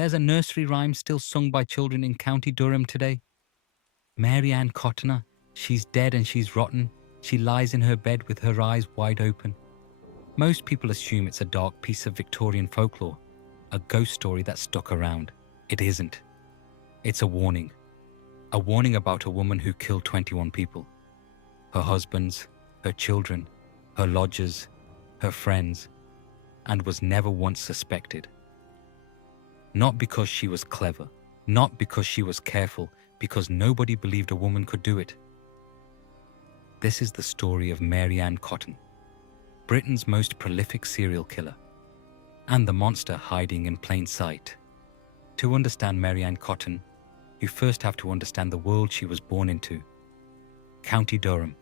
There's a nursery rhyme still sung by children in County Durham today. Mary Ann Cottener, she's dead and she's rotten. She lies in her bed with her eyes wide open. Most people assume it's a dark piece of Victorian folklore, a ghost story that stuck around. It isn't. It's a warning about a woman who killed 21 people. Her husbands, her children, her lodgers, her friends, and was never once suspected. Not because she was clever, not because she was careful, because nobody believed a woman could do it. This is the story of Mary Ann Cotton, Britain's most prolific serial killer, and the monster hiding in plain sight. To understand Mary Ann Cotton, you first have to understand the world she was born into. County Durham,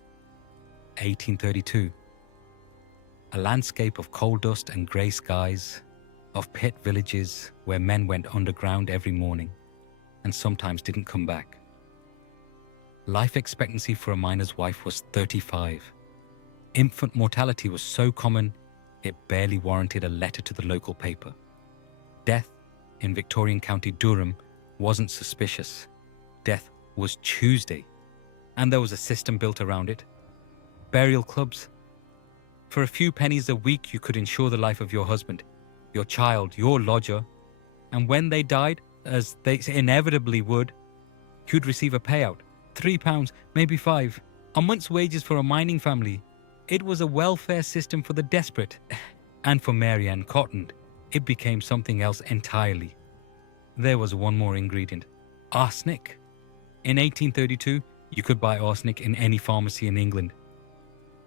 1832. A landscape of coal dust and grey skies, of pit villages where men went underground every morning and sometimes didn't come back. Life expectancy for a miner's wife was 35. Infant mortality was so common, it barely warranted a letter to the local paper. Death in Victorian County Durham wasn't suspicious. Death was Tuesday, and there was a system built around it. Burial clubs. For a few pennies a week, you could ensure the life of your husband, your child, your lodger, and when they died, as they inevitably would, you'd receive a payout, £3, maybe £5, a month's wages for a mining family. It was a welfare system for the desperate. And for Mary Ann Cotton, it became something else entirely. There was one more ingredient: arsenic. In 1832, you could buy arsenic in any pharmacy in England.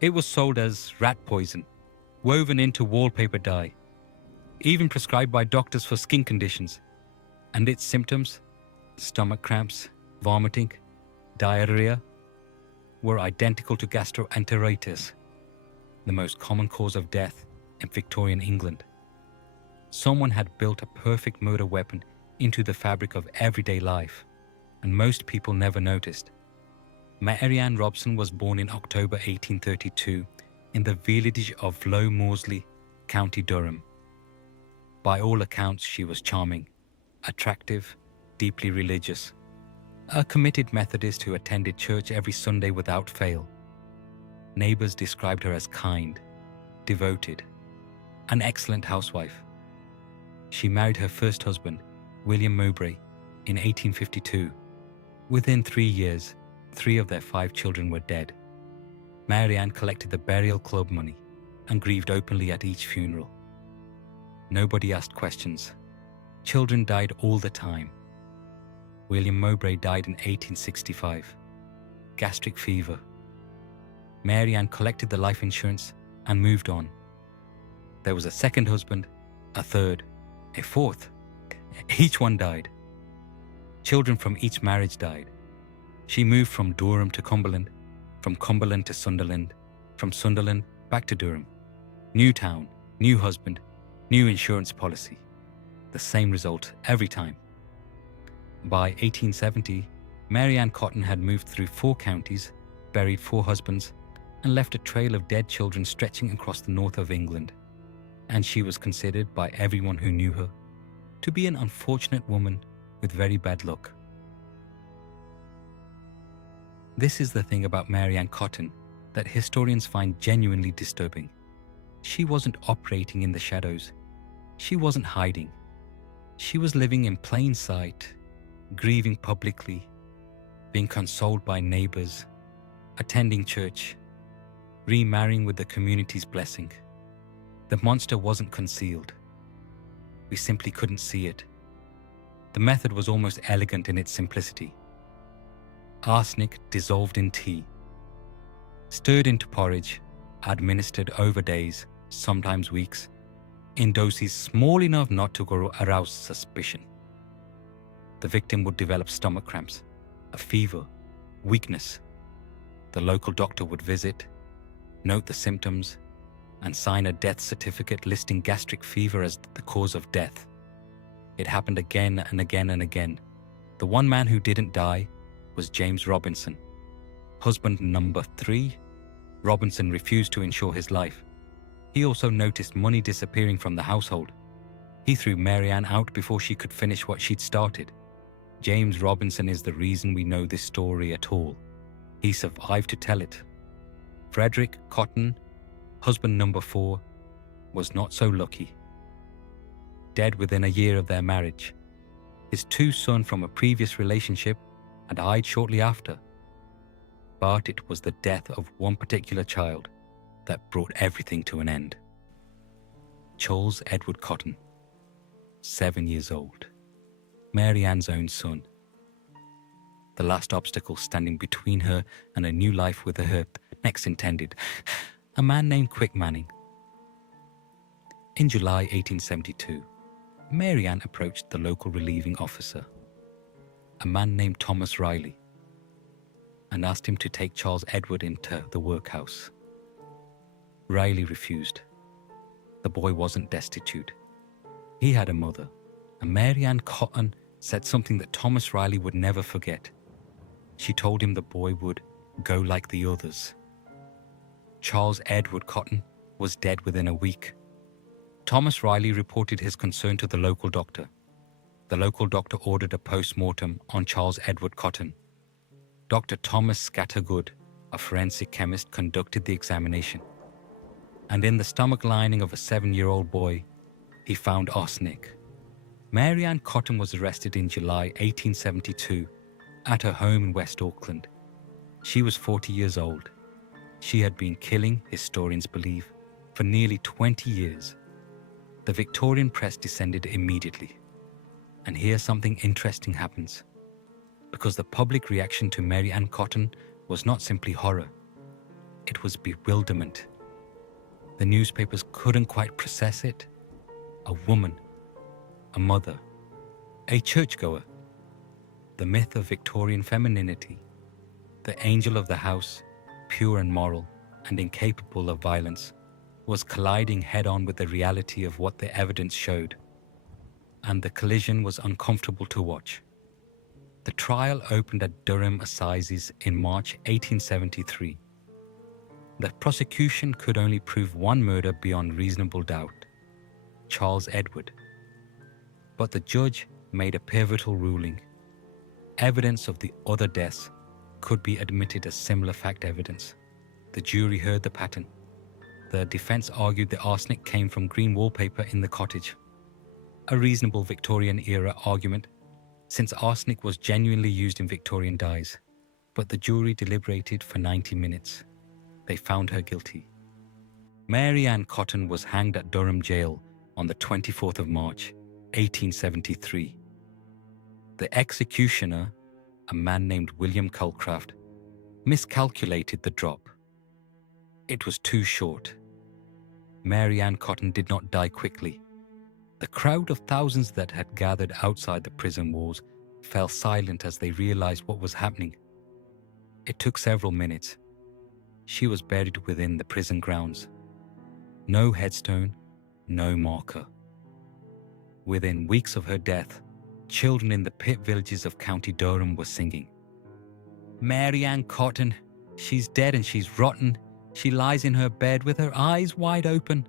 It was sold as rat poison, woven into wallpaper dye, even prescribed by doctors for skin conditions. And its symptoms, stomach cramps, vomiting, diarrhea, were identical to gastroenteritis, the most common cause of death in Victorian England. Someone had built a perfect murder weapon into the fabric of everyday life, and most people never noticed. Mary Ann Robson was born in October 1832 in the village of Low Moorsley, County Durham. By all accounts, she was charming, attractive, deeply religious, a committed Methodist who attended church every Sunday without fail. Neighbors described her as kind, devoted, an excellent housewife. She married her first husband, William Mowbray, in 1852. Within 3 years, 3 of their 5 children were dead. Mary Ann collected the burial club money and grieved openly at each funeral. Nobody asked questions. Children died all the time. William Mowbray died in 1865. Gastric fever. Mary Ann collected the life insurance and moved on. There was a second husband, a third, a fourth. Each one died. Children from each marriage died. She moved from Durham to Cumberland, from Cumberland to Sunderland, from Sunderland back to Durham. New town, new husband, new insurance policy. The same result every time. By 1870, Mary Ann Cotton had moved through 4 counties, buried 4 husbands, and left a trail of dead children stretching across the north of England. And she was considered by everyone who knew her to be an unfortunate woman with very bad luck. This is the thing about Mary Ann Cotton that historians find genuinely disturbing. She wasn't operating in the shadows. She wasn't hiding. She was living in plain sight, grieving publicly, being consoled by neighbors, attending church, remarrying with the community's blessing. The monster wasn't concealed. We simply couldn't see it. The method was almost elegant in its simplicity. Arsenic dissolved in tea, stirred into porridge, administered over days, sometimes weeks, in doses small enough not to arouse suspicion. The victim would develop stomach cramps, a fever, weakness. The local doctor would visit, note the symptoms, and sign a death certificate listing gastric fever as the cause of death. It happened again and again and again. The one man who didn't die was James Robinson. Husband number 3, Robinson refused to insure his life. He also noticed money disappearing from the household. He threw Mary Ann out before she could finish what she'd started. James Robinson is the reason we know this story at all. He survived to tell it. Frederick Cotton, husband number 4, was not so lucky. Dead within a year of their marriage. His 2 sons from a previous relationship had died shortly after. But it was the death of one particular child that brought everything to an end. Charles Edward Cotton, 7 years old, Mary Ann's own son. The last obstacle standing between her and a new life with her next intended, a man named Quick Manning. In July 1872, Mary Ann approached the local relieving officer, a man named Thomas Riley, and asked him to take Charles Edward into the workhouse. Riley refused. The boy wasn't destitute. He had a mother, and Mary Ann Cotton said something that Thomas Riley would never forget. She told him the boy would go like the others. Charles Edward Cotton was dead within a week. Thomas Riley reported his concern to the local doctor. The local doctor ordered a post-mortem on Charles Edward Cotton. Dr. Thomas Scattergood, a forensic chemist, conducted the examination. And in the stomach lining of a 7-year-old boy, he found arsenic. Mary Ann Cotton was arrested in July 1872 at her home in West Auckland. She was 40 years old. She had been killing, historians believe, for nearly 20 years. The Victorian press descended immediately. And here something interesting happens. Because the public reaction to Mary Ann Cotton was not simply horror. It was bewilderment. The newspapers couldn't quite process it. A woman, a mother, a churchgoer, the myth of Victorian femininity, the angel of the house, pure and moral and incapable of violence, was colliding head-on with the reality of what the evidence showed. And the collision was uncomfortable to watch. The trial opened at Durham Assizes in March 1873. The prosecution could only prove one murder beyond reasonable doubt, Charles Edward. But the judge made a pivotal ruling. Evidence of the other deaths could be admitted as similar fact evidence. The jury heard the pattern. The defense argued the arsenic came from green wallpaper in the cottage. A reasonable Victorian-era argument, since arsenic was genuinely used in Victorian dyes. But the jury deliberated for 90 minutes. They found her guilty. Mary Ann Cotton was hanged at Durham Jail on the 24th of March, 1873. The executioner, a man named William Calcraft, miscalculated the drop. It was too short. Mary Ann Cotton did not die quickly. The crowd of thousands that had gathered outside the prison walls fell silent as they realized what was happening. It took several minutes. She was buried within the prison grounds. No headstone, no marker. Within weeks of her death, children in the pit villages of County Durham were singing, "Mary Ann Cotton, she's dead and she's rotten. She lies in her bed with her eyes wide open."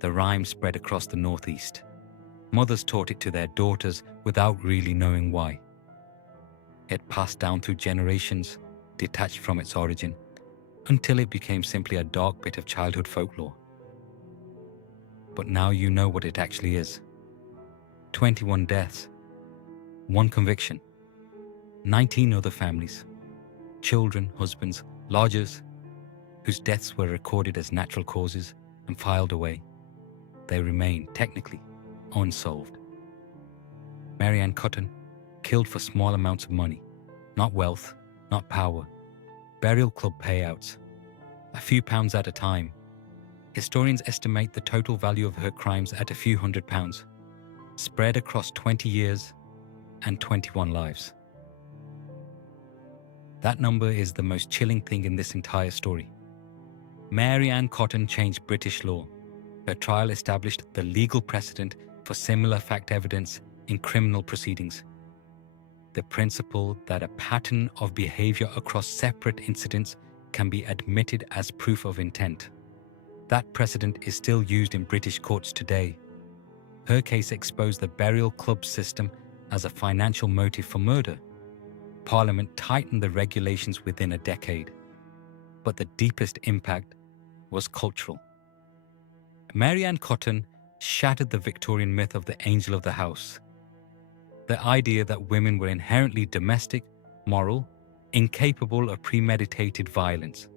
The rhyme spread across the northeast. Mothers taught it to their daughters without really knowing why. It passed down through generations, detached from its origin, until it became simply a dark bit of childhood folklore. But now you know what it actually is. 21 deaths, 1 conviction, 19 other families, children, husbands, lodgers, whose deaths were recorded as natural causes and filed away. They remain, technically, unsolved. Mary Ann Cotton, killed for small amounts of money, not wealth, not power, burial club payouts, a few pounds at a time. Historians estimate the total value of her crimes at a few £100s, spread across 20 years and 21 lives. That number is the most chilling thing in this entire story. Mary Ann Cotton changed British law. Her trial established the legal precedent for similar fact evidence in criminal proceedings. The principle that a pattern of behavior across separate incidents can be admitted as proof of intent. That precedent is still used in British courts today. Her case exposed the burial club system as a financial motive for murder. Parliament tightened the regulations within a decade, but the deepest impact was cultural. Mary Ann Cotton shattered the Victorian myth of the angel of the house. The idea that women were inherently domestic, moral, incapable of premeditated violence.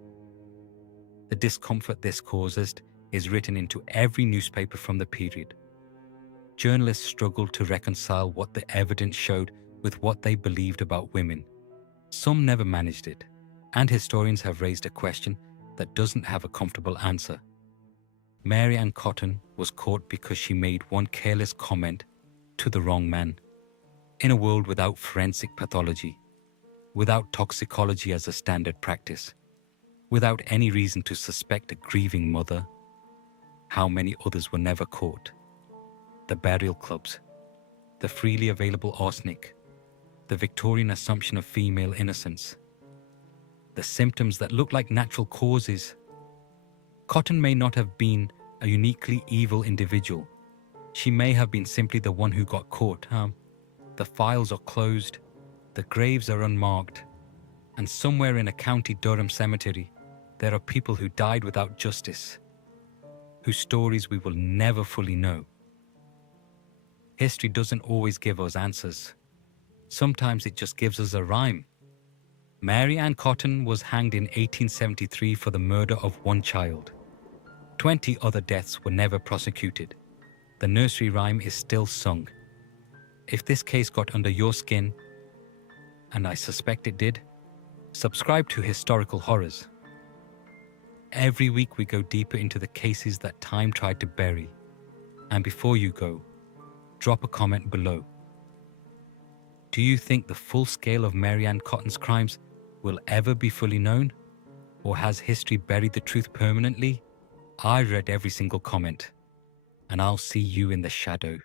The discomfort this causes is written into every newspaper from the period. Journalists struggled to reconcile what the evidence showed with what they believed about women. Some never managed it, and historians have raised a question that doesn't have a comfortable answer. Mary Ann Cotton was caught because she made one careless comment to the wrong man. In a world without forensic pathology, without toxicology as a standard practice, without any reason to suspect a grieving mother, how many others were never caught? The burial clubs, the freely available arsenic, the Victorian assumption of female innocence, the symptoms that look like natural causes. Cotton may not have been a uniquely evil individual. She may have been simply the one who got caught. The files are closed, the graves are unmarked, and somewhere in a County Durham cemetery, there are people who died without justice, whose stories we will never fully know. History doesn't always give us answers. Sometimes it just gives us a rhyme. Mary Ann Cotton was hanged in 1873 for the murder of one child. 20 other deaths were never prosecuted. The nursery rhyme is still sung. If this case got under your skin, and I suspect it did, subscribe to Historical Horrors. Every week we go deeper into the cases that time tried to bury. And before you go, drop a comment below. Do you think the full scale of Mary Ann Cotton's crimes will ever be fully known? Or has history buried the truth permanently? I read every single comment, and I'll see you in the shadow.